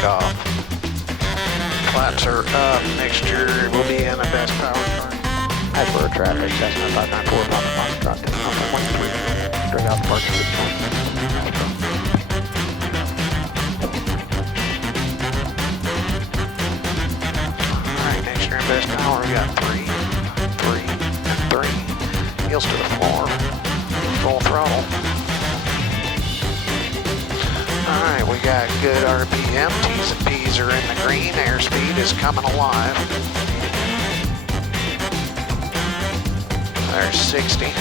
takeoff. Flaps are up, mixture will be in the best power car. As for traffic, Cessna 594, Papa Foxtrot, Takeoff 13, straight out the parking lot. Alright, mixture in best power, we got 3, 3, and 3. Heels to the floor, full throttle. Alright, we got good RPM, T's and P's are in the green, airspeed is coming alive. There's 60.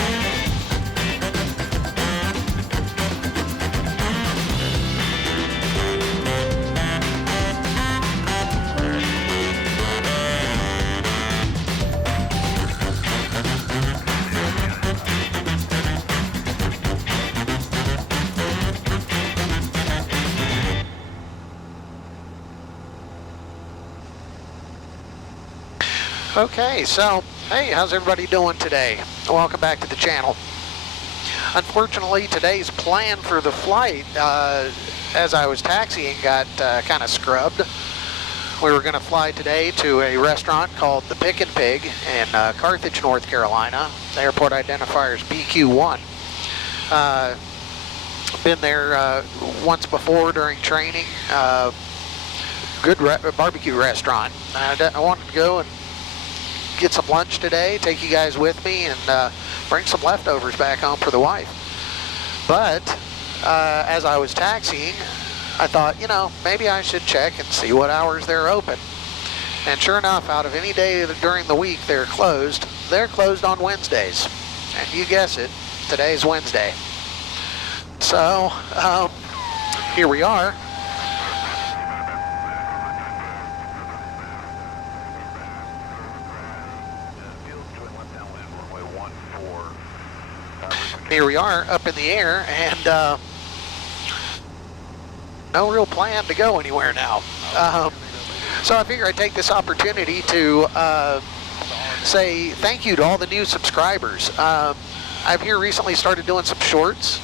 Okay, so, hey, how's everybody doing today? Welcome back to the channel. Unfortunately, today's plan for the flight, as I was taxiing, got kind of scrubbed. We were going to fly today to a restaurant called the Pick and Pig in Carthage, North Carolina. The airport identifier is BQ1. Been there once before during training. Good barbecue restaurant. I wanted to go and get some lunch today, take you guys with me, and bring some leftovers back home for the wife. But as I was taxiing, I thought, you know, maybe I should check and see what hours they're open. And sure enough, out of any day during the week they're closed on Wednesdays. And you guess it, today's Wednesday. So here we are. Here we are up in the air, and no real plan to go anywhere now. So I figure I'd take this opportunity to say thank you to all the new subscribers. I've here recently started doing some shorts,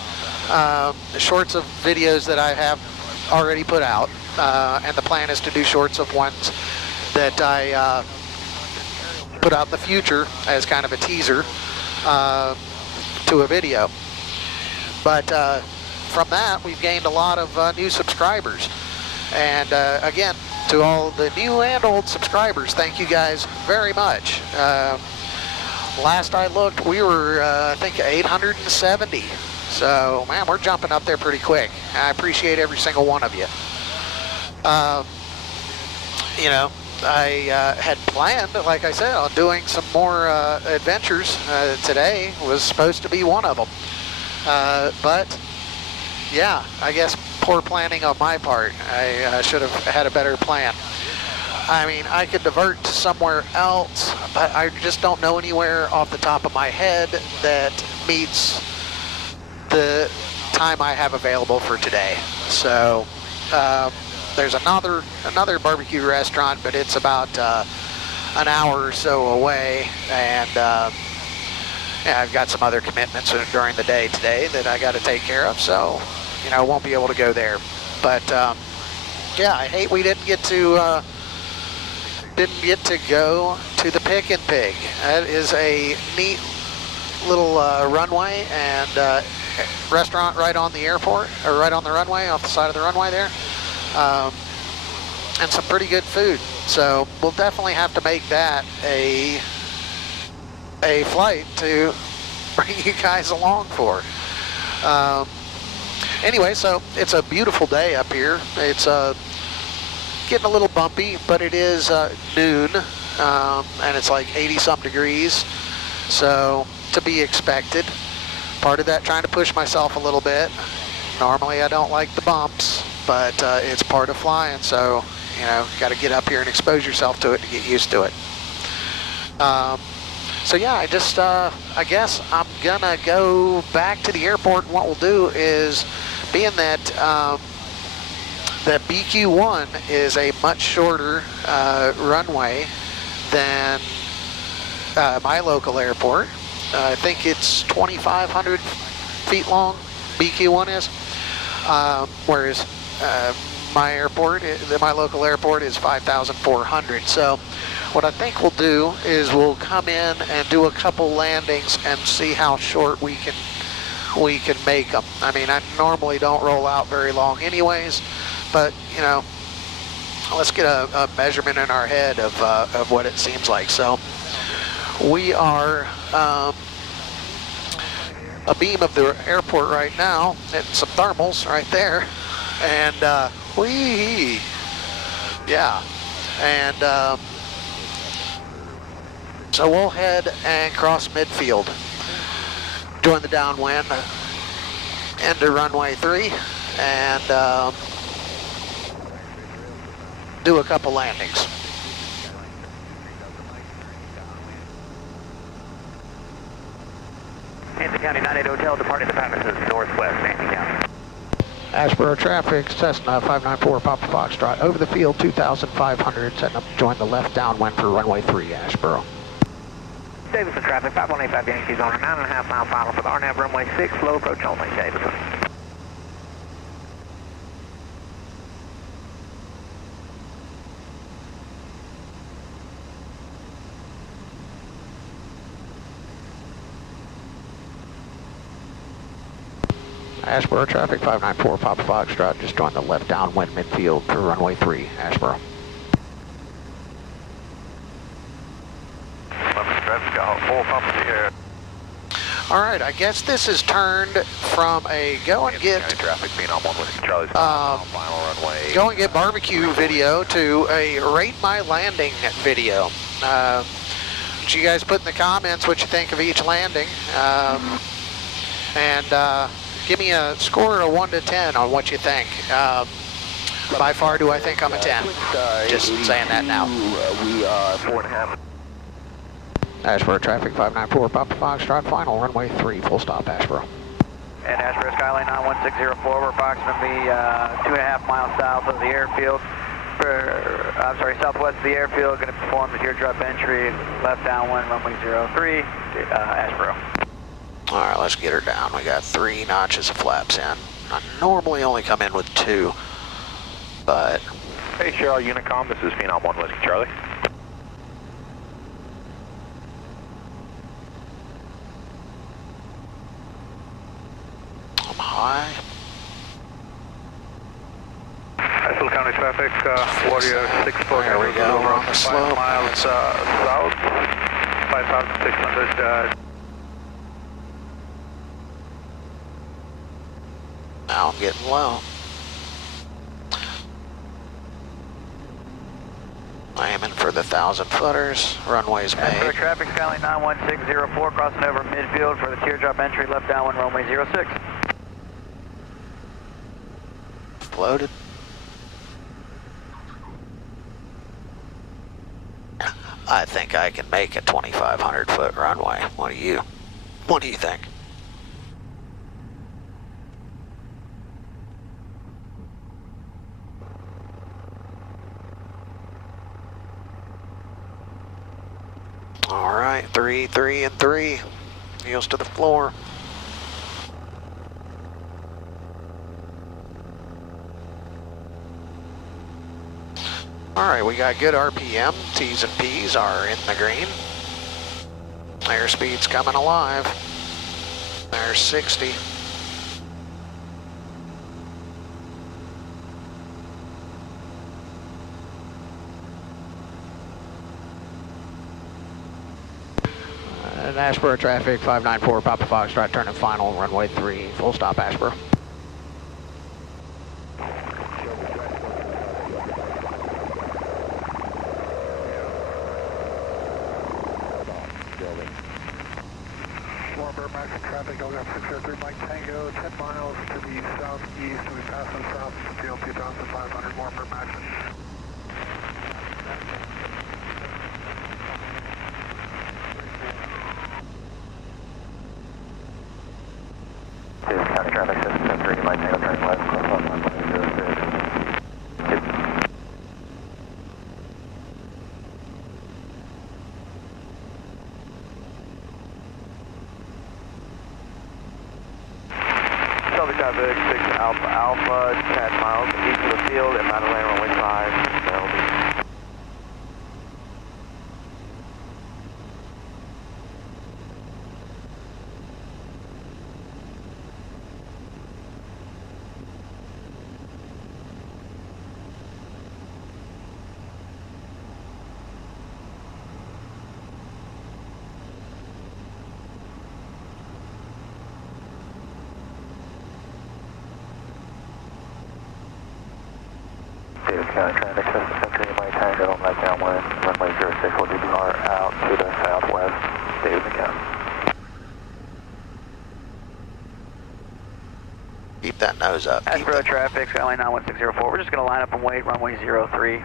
shorts of videos that I have already put out, and the plan is to do shorts of ones that I put out in the future as kind of a teaser to a video. But from that, we've gained a lot of new subscribers. And again, to all the new and old subscribers, thank you guys very much. Last I looked, we were, I think, 870. So, man, we're jumping up there pretty quick. I appreciate every single one of you. You know, I had planned, like I said, on doing some more adventures. Today was supposed to be one of them. But, yeah, I guess poor planning on my part. I should have had a better plan. I mean, I could divert to somewhere else, but I just don't know anywhere off the top of my head that meets the time I have available for today. So, there's another barbecue restaurant, but it's about an hour or so away, and yeah, I've got some other commitments during the day today that I got to take care of, so you know, won't be able to go there. But yeah, I hate we didn't get to go to the Pick and Pig. That is a neat little runway and restaurant right on the airport, or right on the runway, off the side of the runway there. And some pretty good food. So we'll definitely have to make that a flight to bring you guys along for. Anyway, so it's a beautiful day up here. It's getting a little bumpy, but it is noon, and it's like 80-some degrees. So to be expected. Part of that trying to push myself a little bit. Normally I don't like the bumps, but it's part of flying, so you know, got to get up here and expose yourself to it to get used to it. So yeah, I just I guess I'm gonna go back to the airport, and what we'll do is, being that that BQ1 is a much shorter runway than my local airport. I think it's 2,500 feet long, BQ1 is, whereas my airport, my local airport, is 5,400. So what I think we'll do is we'll come in and do a couple landings and see how short we can make them. I mean, I normally don't roll out very long anyways, but you know, let's get a measurement in our head of what it seems like. So we are a beam of the airport right now, hitting some thermals right there, and yeah, and so we'll head and cross midfield, join the downwind into runway 3, and do a couple landings. Hampton County 98 Hotel, departing the premises northwest, Hampton County. Ashboro traffic, Cessna 594 Papa Foxtrot, over the field 2,500, setting up to join the left downwind for runway 3, Ashboro. Davidson traffic, 5185 Yankees on a 9.5 mile final for the RNAV runway 6, low approach only, Davidson. Ashboro traffic, 594 Papa Foxtrot, just join the left downwind midfield for runway 3, Ashboro. All right, I guess this is turned from a go and get go and get barbecue video to a rate my landing video. You guys put in the comments what you think of each landing, and give me a score of 1 to 10 on what you think. By far, do I think I'm a 10? Just saying that now. We are 4.5. Ashboro traffic, 594 Papa Foxtrot, final runway 3, full stop, Ashboro. And Ashboro Skyline 91604, we're approximately 2.5 miles south of the airfield. I'm sorry, southwest of the airfield, going to perform the teardrop entry, left downwind, runway 03, Ashboro. All right, let's get her down. We got 3 notches of flaps in. I normally only come in with 2, but... Hey, Cheryl, Unicom, this is Phenom 1 Whiskey Charlie. I'm high. Asheville County traffic, Warrior 6-4. There we go, we're on the slope. 5 miles south, 5,600. Now I'm getting low. Aiming for the 1,000 footers. Runway's Ashboro made. traffic, Skyline 91604, crossing over midfield for the teardrop entry, left downwind, runway 06. Loaded. I think I can make a 2,500 foot runway. What do you think? All right, 3, 3, and 3. Heels to the floor. All right, we got good RPM. T's and P's are in the green. Airspeed's coming alive. There's 60. And Ashboro traffic, 594 Papa Foxtrot, turning final, runway 3, full stop, Ashboro. Traffic, Telegraph 603 Mike Tango, 10 miles to the southeast. We pass on south field 2,500 more per max. County traffic, 603 Mike Tango, turning left, cross on 106. coverage, 6 Alpha Alpha, 10 miles east of the field, and runway runway 5, Melody. Davis County traffic, Cessna 3 Mike Tango, left downwind, runway 06, hold DBR out to the southwest, Davis County. Keep that nose up. Ashboro traffic, Skyline 91604, we're just going to line up and wait, runway 03.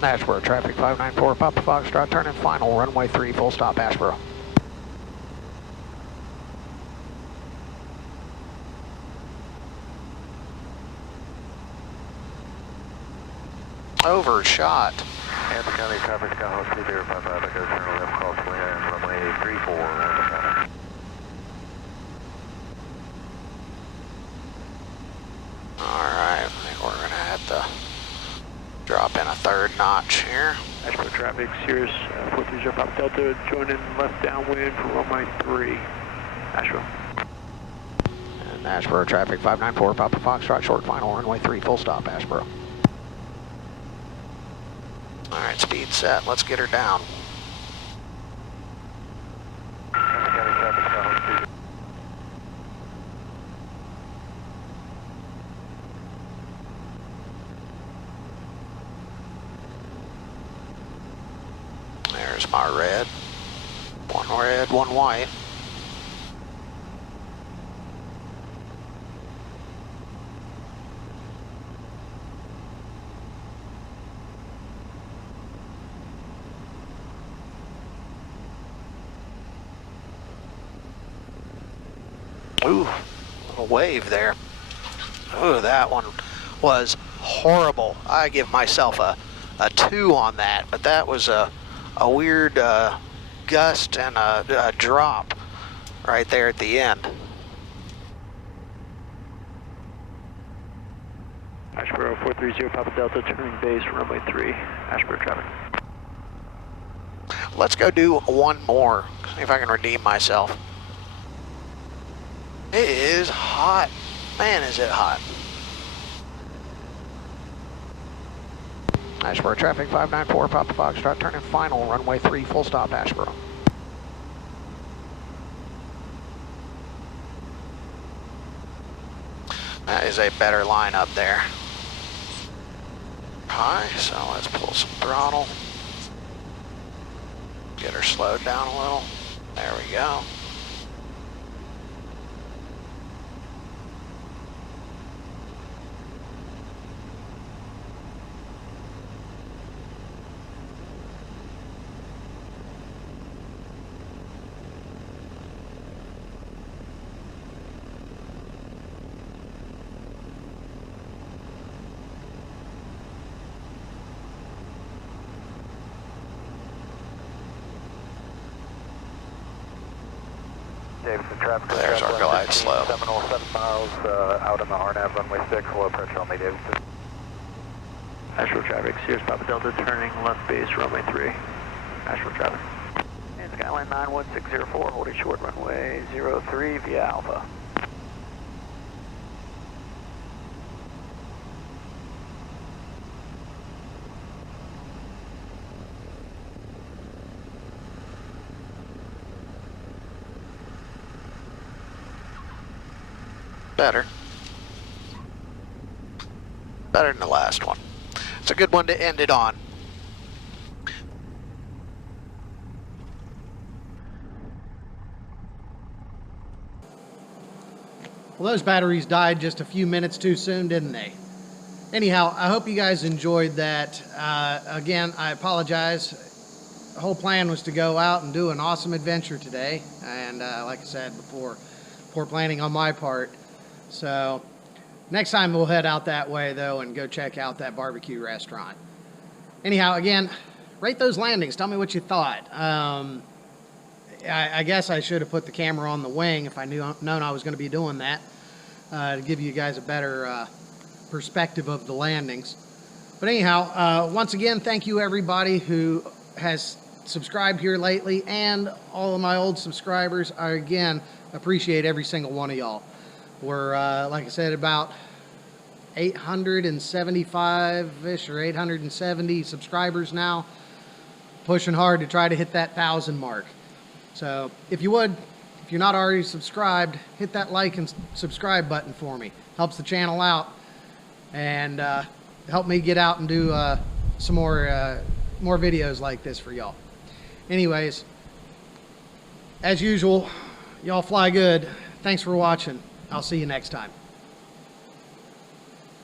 Ashboro traffic 594 Papa Foxtrot, turn in final, runway 3, full stop Ashboro. Overshot. Hampton County traffic, Takeoff 2055, I go turn left crosswind, runway 34, Hampton County. Alright, I think we're going to have to drop in a third notch here. Ashboro traffic, Sirius 430 Papa Delta, joining left downwind for runway 3. Ashboro. And Ashboro traffic 594 Papa Foxtrot, short final, runway 3, full stop Ashboro. Alright, speed set. Let's get her down. Hampton County traffic, Takeoff 20. There's my red. One red, one white. Ooh, little wave there. Ooh, that one was horrible. I give myself a 2 on that, but that was a weird gust and a drop right there at the end. Ashboro 430 Papa Delta, turning base, runway 3. Ashboro traffic. Let's go do one more, see if I can redeem myself. It is hot. Man, is it hot. Ashboro traffic 594 Papa Foxtrot, turn in final, runway 3, full stop Ashboro. That is a better lineup there. High, so let's pull some throttle. Get her slowed down a little. There we go. Davidson traffic. There's our glide slow. Seminole 7 miles out on the RNAV, runway 6, low pressure only, Davidson. Ashboro traffic, Sirius Papa Delta, turning left base, runway 3. Ashboro traffic. And Skyline 91604, holding short runway 03 via Alpha. Better. Better than the last one. It's a good one to end it on. Well, those batteries died just a few minutes too soon, didn't they? Anyhow, I hope you guys enjoyed that. Again, I apologize. whole plan was to go out and do an awesome adventure today, and like I said before, poor planning on my part. So next time we'll head out that way though and go check out that barbecue restaurant. Anyhow, again, rate those landings. Tell me what you thought. I guess I should have put the camera on the wing if I known I was going to be doing that, to give you guys a better perspective of the landings. But anyhow, once again, thank you everybody who has subscribed here lately, and all of my old subscribers. I again appreciate every single one of y'all. We're like I said, about 875-ish or 870 subscribers now, pushing hard to try to hit that 1,000 mark. So if you would, if you're not already subscribed, hit that like and subscribe button for me. Helps the channel out, and help me get out and do some more videos like this for y'all. Anyways, as usual, y'all fly good. Thanks for watching. I'll see you next time.